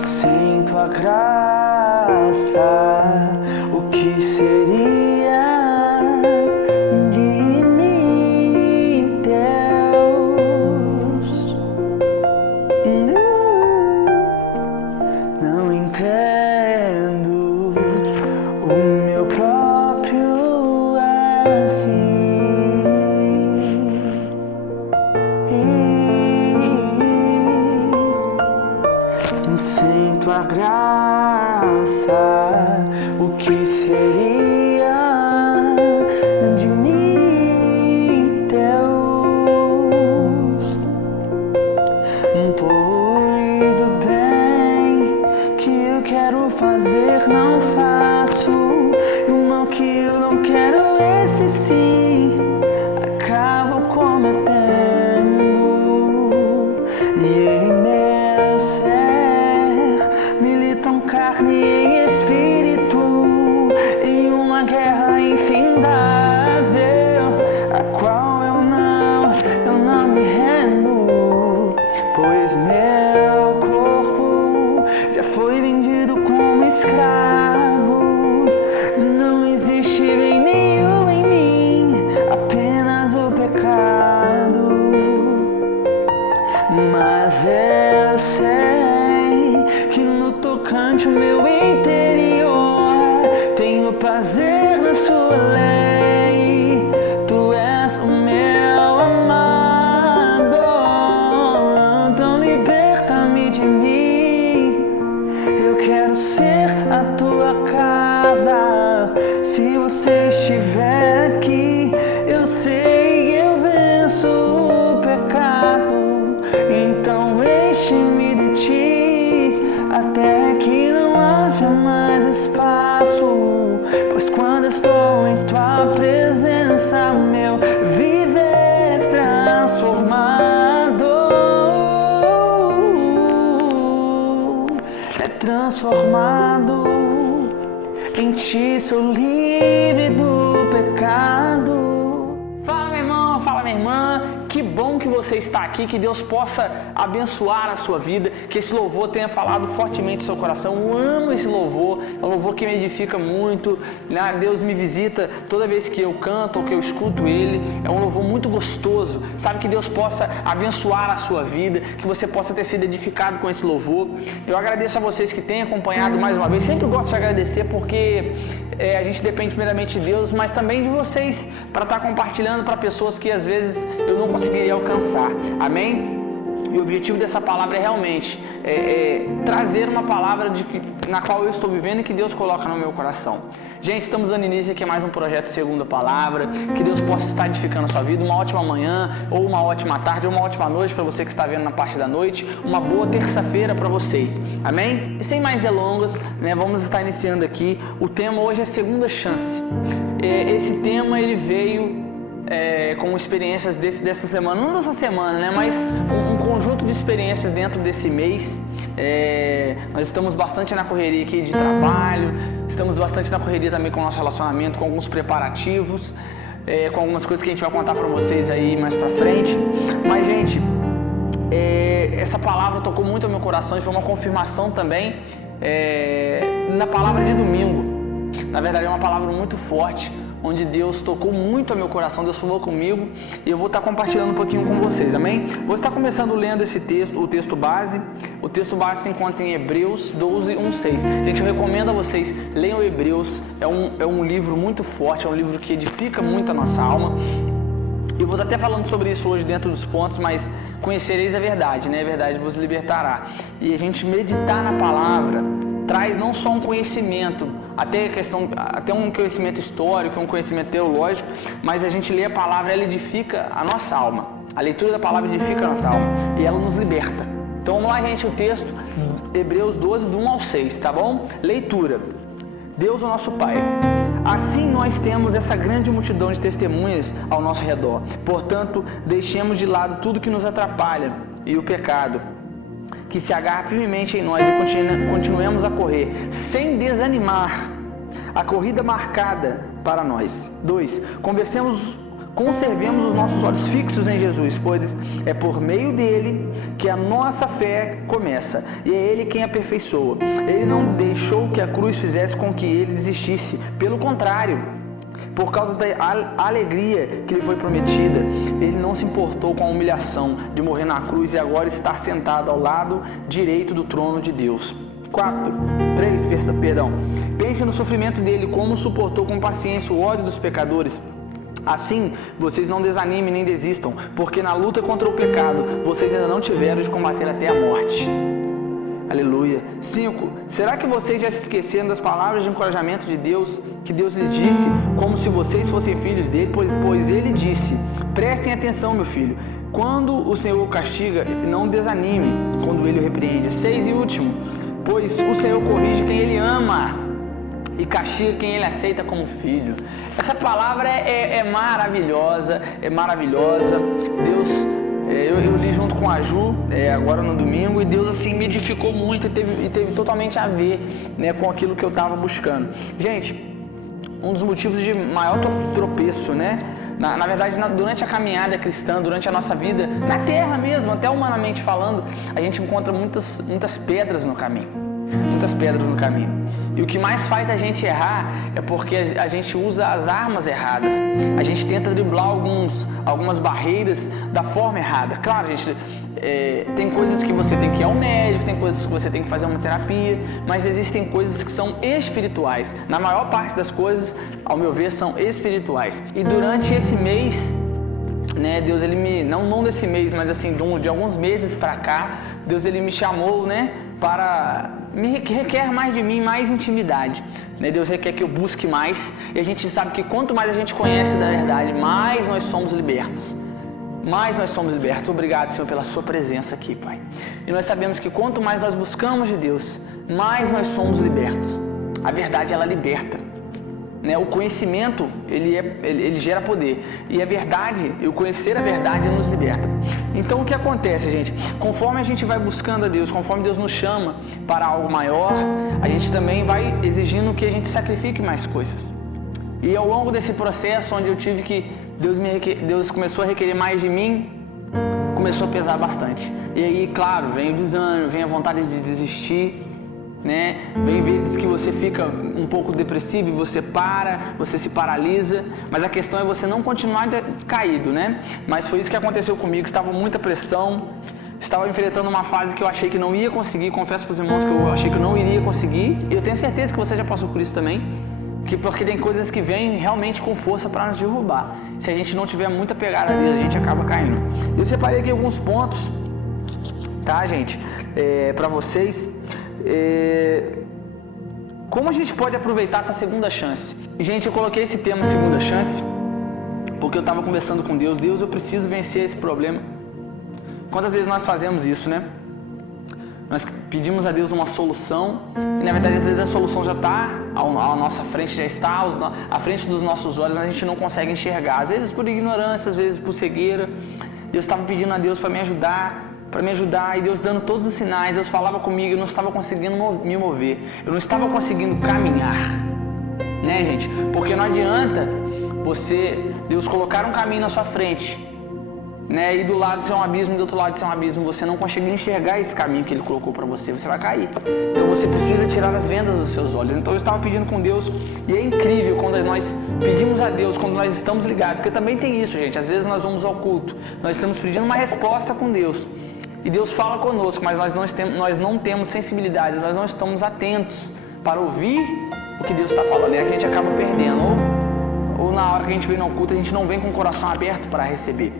Sem tua graça, o que seria de mim, Deus? Não entendo o meu próprio agir. Sem tua graça, o que seria de mim, Deus? Pois o bem que eu quero fazer não faço, e o mal que eu não quero, esse sim, acabo cometendo. E em meu ser militam carne e espírito em uma guerra infindável, a qual eu não me rendo, pois meu corpo já foi vendido como escravo. Não existe bem nenhum em mim, apenas o pecado. Mas eu sei que no tocante ao meu interior tenho prazer na sua lei. Tu és o meu amado, então liberta-me de mim. Eu quero ser a tua casa. Se você estiver aqui, eu sei eu venço o pecado. Então enche-me de ti, até que não haja mais espaço. Pois quando estou em tua presença, meu viver é transformado. É transformado. Em ti sou livre do pecado. Fala, meu irmão, fala, minha irmã. Que bom que você está aqui, que Deus possa abençoar a sua vida, que esse louvor tenha falado fortemente no seu coração. Eu amo esse louvor, é um louvor que me edifica muito, né? Deus me visita toda vez que eu canto ou que eu escuto ele, é um louvor muito gostoso, sabe? Que Deus possa abençoar a sua vida, que você possa ter sido edificado com esse louvor. Eu agradeço a vocês que têm acompanhado mais uma vez, sempre gosto de agradecer porque a gente depende primeiramente de Deus, mas também de vocês, para estar compartilhando para pessoas que às vezes eu não conseguiria alcançar, amém? E o objetivo dessa palavra é realmente trazer uma palavra na qual eu estou vivendo e que Deus coloca no meu coração. Gente, estamos dando início aqui a mais um projeto Segunda Palavra, que Deus possa estar edificando a sua vida, uma ótima manhã, ou uma ótima tarde, ou uma ótima noite para você que está vendo na parte da noite, uma boa terça-feira para vocês, amém? E sem mais delongas, né, vamos estar iniciando aqui, o tema hoje é Segunda Chance. Esse tema ele veio com experiências dessa semana, não dessa semana, né, mas um conjunto de experiências dentro desse mês. Nós estamos bastante na correria aqui de trabalho, estamos bastante na correria também com o nosso relacionamento, com alguns preparativos, com algumas coisas que a gente vai contar para vocês aí mais pra frente. Mas, gente, essa palavra tocou muito ao meu coração e foi uma confirmação também na palavra de domingo. Na verdade, é uma palavra muito forte, onde Deus tocou muito ao meu coração, Deus falou comigo e eu vou estar compartilhando um pouquinho com vocês, amém? Vou estar começando lendo esse texto, o texto base se encontra em Hebreus 12, 1, 6. Gente, eu recomendo a vocês, leiam Hebreus, é um livro muito forte, é um livro que edifica muito a nossa alma. Eu vou estar até falando sobre isso hoje dentro dos pontos, mas conhecereis a verdade, né? A verdade vos libertará. E a gente meditar na palavra traz não só um conhecimento, até um conhecimento histórico, um conhecimento teológico, mas a gente lê a palavra, ela edifica a nossa alma. A leitura da palavra edifica a nossa alma e ela nos liberta. Então vamos lá, gente, o texto, Hebreus 12, do 1 ao 6, tá bom? Leitura. Deus, o nosso Pai, assim nós temos essa grande multidão de testemunhas ao nosso redor. Portanto, deixemos de lado tudo que nos atrapalha e o pecado que se agarra firmemente em nós e continuemos a correr, sem desanimar, a corrida marcada para nós. 2. Conversemos Conservemos os nossos olhos fixos em Jesus, pois é por meio dele que a nossa fé começa, e é ele quem aperfeiçoa. Ele não deixou que a cruz fizesse com que ele desistisse, pelo contrário, por causa da alegria que lhe foi prometida, ele não se importou com a humilhação de morrer na cruz e agora está sentado ao lado direito do trono de Deus. 3. Pense no sofrimento dele, como suportou com paciência o ódio dos pecadores. Assim, vocês não desanimem nem desistam, porque na luta contra o pecado, vocês ainda não tiveram de combater até a morte. Aleluia. 5. Será que vocês já se esqueceram das palavras de encorajamento de Deus, que Deus lhes disse, como se vocês fossem filhos dele? Pois ele disse: prestem atenção, meu filho. Quando o Senhor o castiga, não desanime quando ele o repreende. 6 e último. Pois o Senhor corrige quem ele ama e castiga quem ele aceita como filho. Essa palavra é maravilhosa, Deus, eu li junto com a Ju, agora no domingo, e Deus assim me edificou muito e teve totalmente a ver, né, com aquilo que eu estava buscando. Gente, um dos motivos de maior tropeço, né? Na verdade, durante a caminhada cristã, durante a nossa vida, na terra mesmo, até humanamente falando, a gente encontra muitas pedras no caminho. E o que mais faz a gente errar é porque a gente usa as armas erradas. A gente tenta driblar algumas barreiras da forma errada. Claro, gente, tem coisas que você tem que ir ao médico, tem coisas que você tem que fazer uma terapia, mas existem coisas que são espirituais. Na maior parte das coisas, ao meu ver, são espirituais. E durante esse mês, né, Deus, ele me, não desse mês, mas assim, de alguns meses para cá, Deus, ele me chamou, né, requer mais de mim, mais intimidade, né? Deus requer que eu busque mais, e a gente sabe que quanto mais a gente conhece da verdade, mais nós somos libertos. Obrigado, Senhor, pela sua presença aqui, Pai. E nós sabemos que quanto mais nós buscamos de Deus, mais nós somos libertos. A verdade, ela liberta, né? O conhecimento, ele gera poder, e a verdade, o conhecer a verdade nos liberta. Então o que acontece, gente? Conforme a gente vai buscando a Deus, conforme Deus nos chama para algo maior, a gente também vai exigindo que a gente sacrifique mais coisas. E ao longo desse processo, onde eu tive que Deus começou a requerer mais de mim, começou a pesar bastante. E aí, claro, vem o desânimo, vem a vontade de desistir, né? Vem vezes que você fica um pouco depressivo e você se paralisa, mas a questão é você não continuar caído, né? Mas foi isso que aconteceu comigo, estava muita pressão, estava enfrentando uma fase que eu achei que não ia conseguir, confesso para os irmãos que eu achei que não iria conseguir, e eu tenho certeza que você já passou por isso também, porque tem coisas que vêm realmente com força para nos derrubar. Se a gente não tiver muita pegada a Deus, a gente acaba caindo. Eu separei aqui alguns pontos, tá, gente, para vocês. Como a gente pode aproveitar essa segunda chance? E, gente, eu coloquei esse tema segunda chance porque eu estava conversando com Deus. Eu preciso vencer esse problema. Quantas vezes nós fazemos isso, né? Nós pedimos a Deus uma solução e, na verdade, às vezes a solução já está à nossa frente, já está à frente dos nossos olhos, mas a gente não consegue enxergar. Às vezes por ignorância, às vezes por cegueira. Eu estava pedindo a Deus para me ajudar, e Deus dando todos os sinais. Deus falava comigo, eu não estava conseguindo me mover, eu não estava conseguindo caminhar, né, gente? Porque não adianta Deus colocar um caminho na sua frente, né, e do lado ser um abismo e do outro lado ser um abismo, você não conseguir enxergar esse caminho que Ele colocou para você vai cair. Então você precisa tirar as vendas dos seus olhos. Então eu estava pedindo com Deus, e é incrível quando nós pedimos a Deus, quando nós estamos ligados, porque também tem isso, gente. Às vezes nós vamos ao culto, nós estamos pedindo uma resposta com Deus, e Deus fala conosco, mas nós não temos sensibilidade, nós não estamos atentos para ouvir o que Deus está falando, e a gente acaba perdendo, ou na hora que a gente vem no culto, a gente não vem com o coração aberto para receber.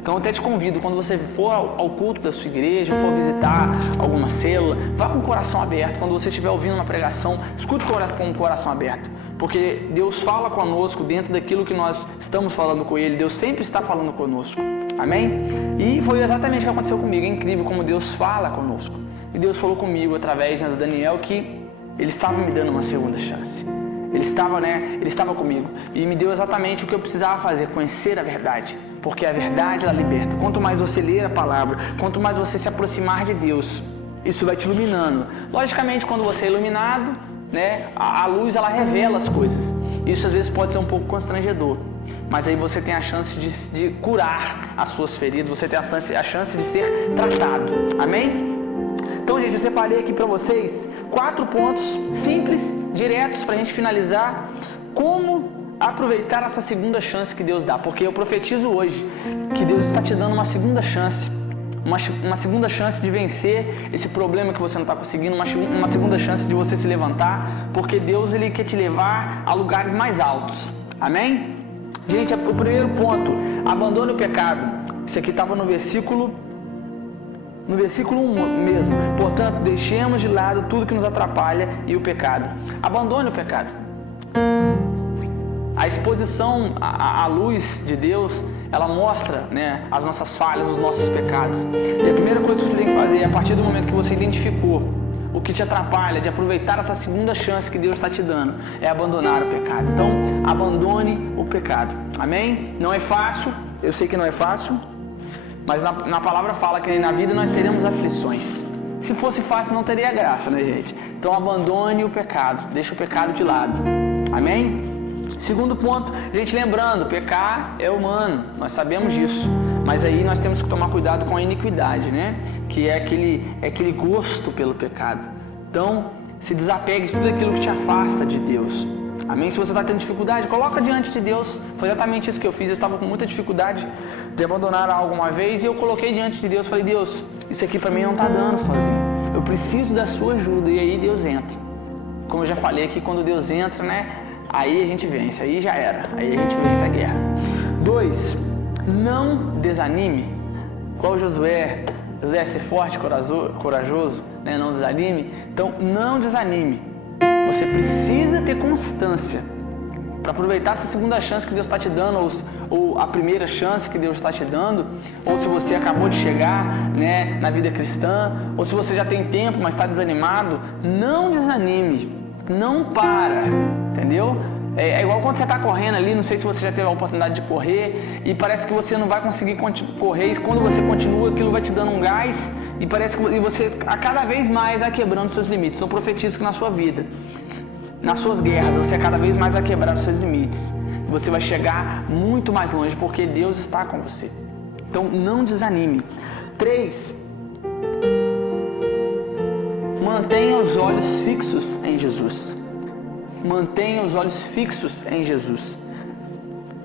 Então eu até te convido, quando você for ao culto da sua igreja, for visitar alguma célula, vá com o coração aberto. Quando você estiver ouvindo uma pregação, escute com o coração aberto, porque Deus fala conosco dentro daquilo que nós estamos falando com Ele. Deus sempre está falando conosco, amém? E foi exatamente o que aconteceu comigo. É incrível como Deus fala conosco, e Deus falou comigo através, né, do Daniel, que Ele estava me dando uma segunda chance. Ele estava comigo e me deu exatamente o que eu precisava fazer, conhecer a verdade, porque a verdade, ela liberta. Quanto mais você ler a palavra, quanto mais você se aproximar de Deus, isso vai te iluminando. Logicamente, quando você é iluminado, né, a luz, ela revela as coisas. Isso às vezes pode ser um pouco constrangedor, mas aí você tem a chance de curar as suas feridas, você tem a chance de ser tratado. Amém? Então, gente, eu separei aqui para vocês 4 pontos simples, diretos, para a gente finalizar. Como aproveitar essa segunda chance que Deus dá, porque eu profetizo hoje que Deus está te dando uma segunda chance, uma segunda chance de vencer esse problema que você não está conseguindo, uma segunda chance de você se levantar, porque Deus ele quer te levar a lugares mais altos. Amém? Gente, o primeiro ponto, abandone o pecado. Isso aqui estava no versículo 1 mesmo. Portanto, deixemos de lado tudo que nos atrapalha e o pecado. Abandone o pecado. A exposição à luz de Deus, ela mostra, né, as nossas falhas, os nossos pecados. E a primeira coisa que você tem que fazer, a partir do momento que você identificou o que te atrapalha, de aproveitar essa segunda chance que Deus está te dando, é abandonar o pecado. Então, abandone o pecado. Amém? Não é fácil, eu sei que não é fácil, mas na palavra fala que na vida nós teremos aflições. Se fosse fácil, não teria graça, né, gente? Então, abandone o pecado, deixa o pecado de lado. Amém? Segundo ponto, gente, lembrando, pecar é humano, nós sabemos disso, mas aí nós temos que tomar cuidado com a iniquidade, né? Que é aquele gosto pelo pecado. Então, se desapegue de tudo aquilo que te afasta de Deus. Amém? Se você está tendo dificuldade, coloca diante de Deus. Foi exatamente isso que eu fiz. Eu estava com muita dificuldade de abandonar algo uma vez e eu coloquei diante de Deus. Falei, Deus, isso aqui para mim não está dando sozinho. Eu preciso da sua ajuda. E aí Deus entra. Como eu já falei aqui, quando Deus entra, né? Aí a gente vence, aí já era, aí a gente vence a guerra. 2, não desanime. Qual Josué, ser forte, corajoso, né? Não desanime. Então, não desanime. Você precisa ter constância para aproveitar essa segunda chance que Deus está te dando, ou a primeira chance que Deus está te dando, ou se você acabou de chegar, né, na vida cristã, ou se você já tem tempo, mas está desanimado, não desanime. Não para, entendeu? É igual quando você está correndo ali, não sei se você já teve a oportunidade de correr e parece que você não vai conseguir correr, e quando você continua, aquilo vai te dando um gás e parece que você a cada vez mais vai quebrando seus limites. Então profetizo que na sua vida, nas suas guerras, você cada vez mais vai quebrar os seus limites. Você vai chegar muito mais longe porque Deus está com você. Então não desanime. 3, mantenha os olhos fixos em Jesus. Mantenha os olhos fixos em Jesus.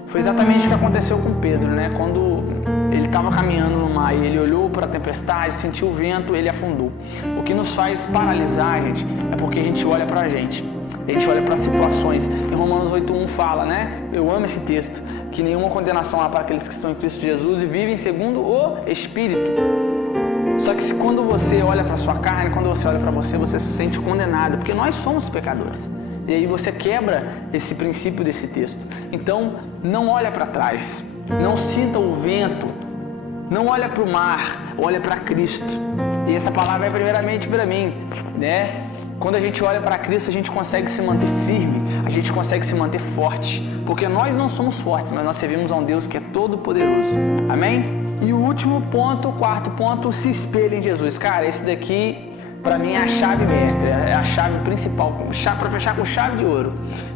Foi exatamente o que aconteceu com Pedro, né? Quando ele estava caminhando no mar e ele olhou para a tempestade, sentiu o vento, ele afundou. O que nos faz paralisar, gente, é porque a gente olha para a gente olha para situações. Em Romanos 8:1 fala, né? Eu amo esse texto, que nenhuma condenação há para aqueles que estão em Cristo Jesus e vivem segundo o Espírito. Só que quando você olha para a sua carne, quando você olha para você, você se sente condenado, porque nós somos pecadores. E aí você quebra esse princípio desse texto. Então, não olha para trás, não sinta o vento, não olha para o mar, olha para Cristo. E essa palavra é primeiramente para mim, né? Quando a gente olha para Cristo, a gente consegue se manter firme, a gente consegue se manter forte, porque nós não somos fortes, mas nós servimos a um Deus que é todo poderoso. Amém? E o último ponto, o quarto ponto, se espelhe em Jesus. Cara, esse daqui, para mim, é a chave mestra, é a chave principal, para fechar com chave de ouro,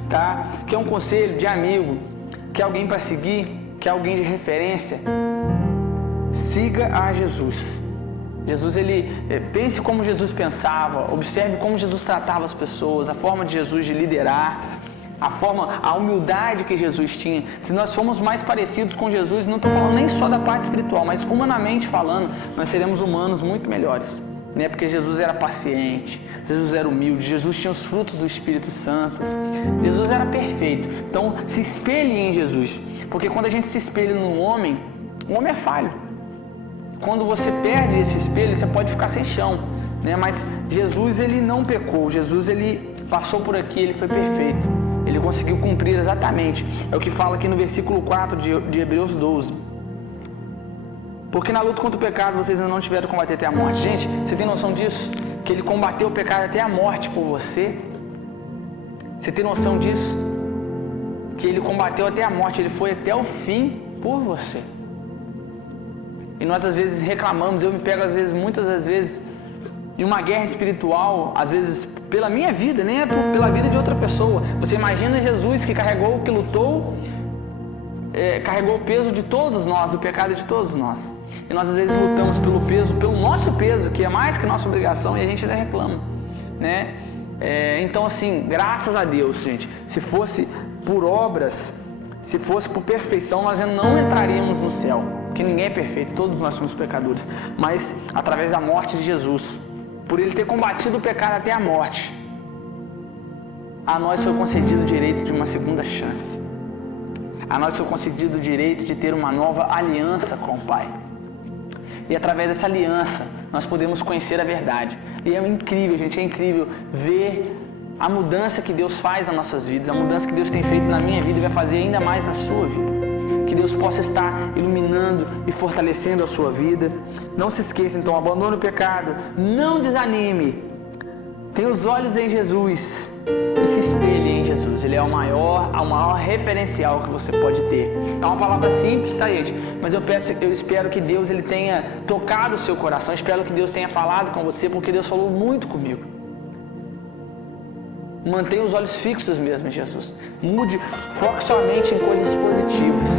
tá? Que é um conselho de amigo, que é alguém para seguir, que é alguém de referência. Siga a Jesus. Jesus, pense como Jesus pensava, observe como Jesus tratava as pessoas, a forma de Jesus de liderar, a humildade que Jesus tinha. Se nós formos mais parecidos com Jesus, não estou falando nem só da parte espiritual, mas humanamente falando, nós seremos humanos muito melhores, né? Porque Jesus era paciente, Jesus era humilde, Jesus tinha os frutos do Espírito Santo, Jesus era perfeito. Então, se espelhe em Jesus, porque quando a gente se espelha no homem, o homem é falho. Quando você perde esse espelho, você pode ficar sem chão, né? Mas Jesus, ele não pecou, Jesus, ele passou por aqui, ele foi perfeito, ele conseguiu cumprir exatamente, é o que fala aqui no versículo 4 de Hebreus 12. Porque na luta contra o pecado vocês ainda não tiveram que combater até a morte. Gente, você tem noção disso? Que ele combateu o pecado até a morte por você? Você tem noção disso? Que ele combateu até a morte, ele foi até o fim por você. E nós às vezes reclamamos, eu me pego às vezes, muitas das vezes, em uma guerra espiritual, às vezes pela minha vida, nem é pela vida de outra pessoa. Você imagina Jesus que carregou, que lutou carregou o peso de todos nós, o pecado de todos nós. E nós às vezes lutamos pelo nosso peso, que é mais que nossa obrigação, e a gente ainda reclama, né? Então assim, graças a Deus, gente, se fosse por obras, se fosse por perfeição, nós não entraríamos no céu, porque ninguém é perfeito, todos nós somos pecadores, mas através da morte de Jesus, por Ele ter combatido o pecado até a morte, a nós foi concedido o direito de uma segunda chance. A nós foi concedido o direito de ter uma nova aliança com o Pai. E através dessa aliança, nós podemos conhecer a verdade. E é incrível, gente, é incrível ver a mudança que Deus faz nas nossas vidas, a mudança que Deus tem feito na minha vida e vai fazer ainda mais na sua vida. Que Deus possa estar iluminando e fortalecendo a sua vida. Não se esqueça, então, abandone o pecado, não desanime. Tenha os olhos em Jesus e se espelhe em Jesus. Ele é o maior referencial que você pode ter. É uma palavra simples, tá, gente? Mas eu espero que Deus ele tenha tocado o seu coração. Eu espero que Deus tenha falado com você, porque Deus falou muito comigo. Mantenha os olhos fixos mesmo em Jesus. Foque sua mente em coisas positivas.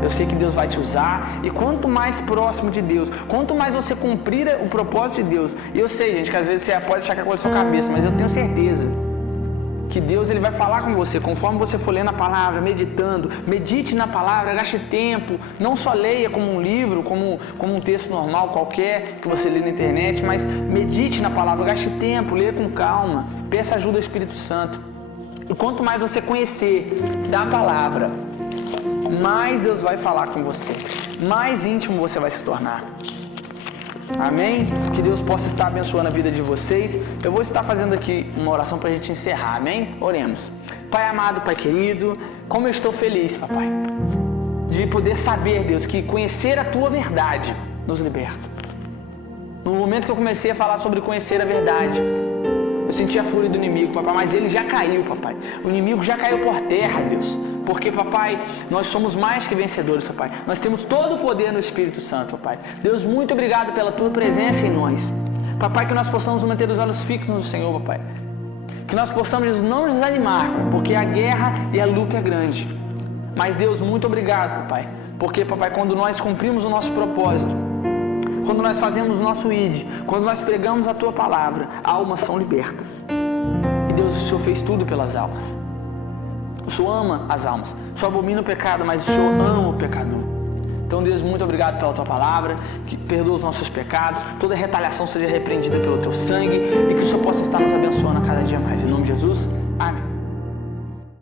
Eu sei que Deus vai te usar, e quanto mais próximo de Deus, quanto mais você cumprir o propósito de Deus, e eu sei, gente, que às vezes você pode achar que é coisa da sua cabeça, mas eu tenho certeza que Deus ele vai falar com você, conforme você for lendo a palavra, meditando, medite na palavra, gaste tempo, não só leia como um livro, como um texto normal qualquer que você lê na internet, mas medite na palavra, gaste tempo, leia com calma, peça ajuda ao Espírito Santo. E quanto mais você conhecer da palavra, mais Deus vai falar com você, mais íntimo você vai se tornar. Amém? Que Deus possa estar abençoando a vida de vocês. Eu vou estar fazendo aqui uma oração para a gente encerrar, amém? Oremos. Pai amado, Pai querido, como eu estou feliz, papai, de poder saber, Deus, que conhecer a Tua verdade nos liberta. No momento que eu comecei a falar sobre conhecer a verdade, eu senti a fúria do inimigo, papai, mas ele já caiu, papai. O inimigo já caiu por terra, Deus. Porque, papai, nós somos mais que vencedores, papai. Nós temos todo o poder no Espírito Santo, papai. Deus, muito obrigado pela Tua presença em nós. Papai, que nós possamos manter os olhos fixos no Senhor, papai. Que nós possamos não desanimar, porque a guerra e a luta é grande. Mas, Deus, muito obrigado, papai. Porque, papai, quando nós cumprimos o nosso propósito, quando nós fazemos o nosso ID, quando nós pregamos a Tua palavra, almas são libertas. E Deus, o Senhor fez tudo pelas almas. O Senhor ama as almas. O Senhor abomina o pecado, mas o Senhor ama o pecador. Então, Deus, muito obrigado pela Tua palavra, que perdoa os nossos pecados, toda retaliação seja repreendida pelo Teu sangue e que o Senhor possa estar nos abençoando a cada dia mais. Em nome de Jesus, amém.